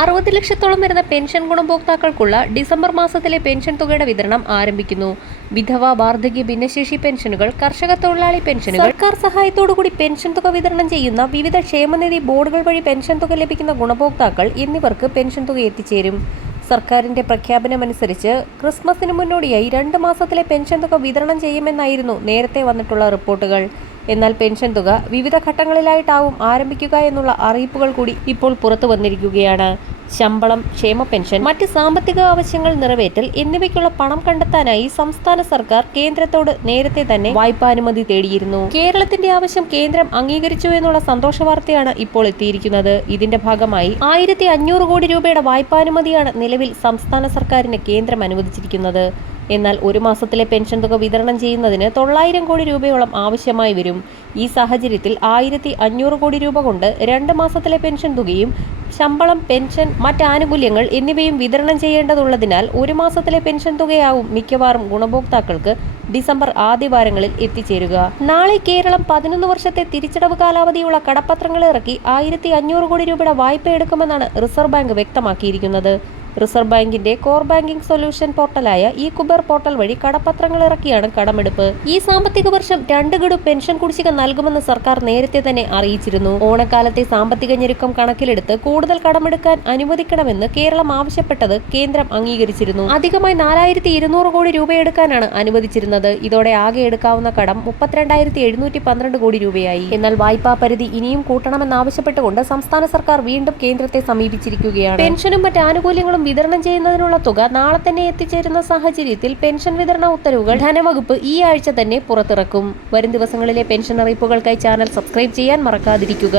അറുപത് ലക്ഷത്തോളം വരുന്ന പെൻഷൻ ഗുണഭോക്താക്കൾക്കുള്ള ഡിസംബർ മാസത്തിലെ പെൻഷൻ തുകയുടെ വിതരണം ആരംഭിക്കുന്നു. വിധവ വാർദ്ധക്യ ഭിന്നശേഷി പെൻഷനുകൾ കർഷക തൊഴിലാളി പെൻഷനുകൾ സർക്കാർ സഹായത്തോടുകൂടി പെൻഷൻ തുക വിതരണം ചെയ്യുന്ന വിവിധ ക്ഷേമനിധി ബോർഡുകൾ വഴി പെൻഷൻ തുക ലഭിക്കുന്ന ഗുണഭോക്താക്കൾ എന്നിവർക്ക് പെൻഷൻ തുക എത്തിച്ചേരും. സർക്കാരിന്റെ പ്രഖ്യാപനമനുസരിച്ച് ക്രിസ്മസിന് മുന്നോടിയായി രണ്ട് മാസത്തിലെ പെൻഷൻ തുക വിതരണം ചെയ്യുമെന്നായിരുന്നു നേരത്തെ വന്നിട്ടുള്ള റിപ്പോർട്ടുകൾ. എന്നാൽ പെൻഷൻ തുക വിവിധ ഘട്ടങ്ങളിലായിട്ടാവും ആരംഭിക്കുക എന്നുള്ള അറിയിപ്പുകൾ കൂടി ഇപ്പോൾ പുറത്തു വന്നിരിക്കുകയാണ്. ശമ്പളം ക്ഷേമ പെൻഷൻ മറ്റ് സാമ്പത്തിക ആവശ്യങ്ങൾ നിറവേറ്റൽ എന്നിവയ്ക്കുള്ള പണം കണ്ടെത്താനായി സംസ്ഥാന സർക്കാർ കേന്ദ്രത്തോട് നേരത്തെ തന്നെ വായ്പാനുമതി തേടിയിരുന്നു. കേരളത്തിന്റെ ആവശ്യം കേന്ദ്രം അംഗീകരിച്ചു എന്നുള്ള സന്തോഷ വാർത്തയാണ് ഇപ്പോൾ എത്തിയിരിക്കുന്നത്. ഇതിന്റെ ഭാഗമായി ആയിരത്തി കോടി രൂപയുടെ വായ്പാനുമതിയാണ് നിലവിൽ സംസ്ഥാന സർക്കാരിന് കേന്ദ്രം അനുവദിച്ചിരിക്കുന്നത്. എന്നാൽ ഒരു മാസത്തിലെ പെൻഷൻ തുക വിതരണം ചെയ്യുന്നതിന് തൊള്ളായിരം കോടി രൂപയോളം ആവശ്യമായി വരും. ഈ സാഹചര്യത്തിൽ ആയിരത്തി അഞ്ഞൂറ് കോടി രൂപ കൊണ്ട് രണ്ട് മാസത്തിലെ പെൻഷൻ തുകയും ശമ്പളം പെൻഷൻ മറ്റ് ആനുകൂല്യങ്ങൾ എന്നിവയും വിതരണം ചെയ്യേണ്ടതുള്ളതിനാൽ ഒരു മാസത്തിലെ പെൻഷൻ തുകയാവും മിക്കവാറും ഗുണഭോക്താക്കൾക്ക് ഡിസംബർ ആദ്യവാരങ്ങളിൽ എത്തിച്ചേരുക. നാളെ കേരളം പതിനൊന്ന് വർഷത്തെ തിരിച്ചടവ് കാലാവധിയുള്ള കടപ്പത്രങ്ങൾ ഇറക്കി ആയിരത്തി അഞ്ഞൂറ് കോടി രൂപയുടെ വായ്പ എടുക്കുമെന്നാണ് റിസർവ് ബാങ്ക് വ്യക്തമാക്കിയിരിക്കുന്നത്. റിസർവ് ബാങ്കിന്റെ കോർ ബാങ്കിംഗ് സൊല്യൂഷൻ പോർട്ടലായ ഇ കുബർ പോർട്ടൽ വഴി കടപത്രങ്ങൾ ഇറക്കിയാണ് കടമെടുപ്പ്. ഈ സാമ്പത്തിക വർഷം രണ്ട് ഗഡു പെൻഷൻ കുടിശ്ശിക നൽകുമെന്ന് സർക്കാർ നേരത്തെ തന്നെ അറിയിച്ചിരുന്നു. ഓണക്കാലത്തെ സാമ്പത്തിക ഞെരുക്കം കണക്കിലെടുത്ത് കൂടുതൽ കടമെടുക്കാൻ അനുവദിക്കണമെന്ന് കേരളം ആവശ്യപ്പെട്ടത് കേന്ദ്രം അംഗീകരിച്ചിരുന്നു. അധികമായി നാലായിരത്തി ഇരുന്നൂറ് കോടി രൂപയെടുക്കാനാണ് അനുവദിച്ചിരുന്നത്. ഇതോടെ ആകെ എടുക്കാവുന്ന കടം മുപ്പത്തിരണ്ടായിരത്തി എഴുന്നൂറ്റി പന്ത്രണ്ട് കോടി രൂപയായി. എന്നാൽ വായ്പാ പരിധി ഇനിയും കൂട്ടണമെന്നാവശ്യപ്പെട്ടുകൊണ്ട് സംസ്ഥാന സർക്കാർ വീണ്ടും കേന്ദ്രത്തെ സമീപിച്ചിരിക്കുകയാണ്. പെൻഷനും മറ്റ് ആനുകൂല്യങ്ങളും വിതരണം ചെയ്യുന്നതിനുള്ള തുക നാളെ തന്നെ എത്തിച്ചേരുന്ന സാഹചര്യത്തിൽ പെൻഷൻ വിതരണ ഉത്തരവുകൾ ധനവകുപ്പ് ഈ ആഴ്ച തന്നെ പുറത്തിറക്കും. വരും ദിവസങ്ങളിലെ പെൻഷൻ അറിയിപ്പുകൾക്കായി ചാനൽ സബ്സ്ക്രൈബ് ചെയ്യാൻ മറക്കാതിരിക്കുക.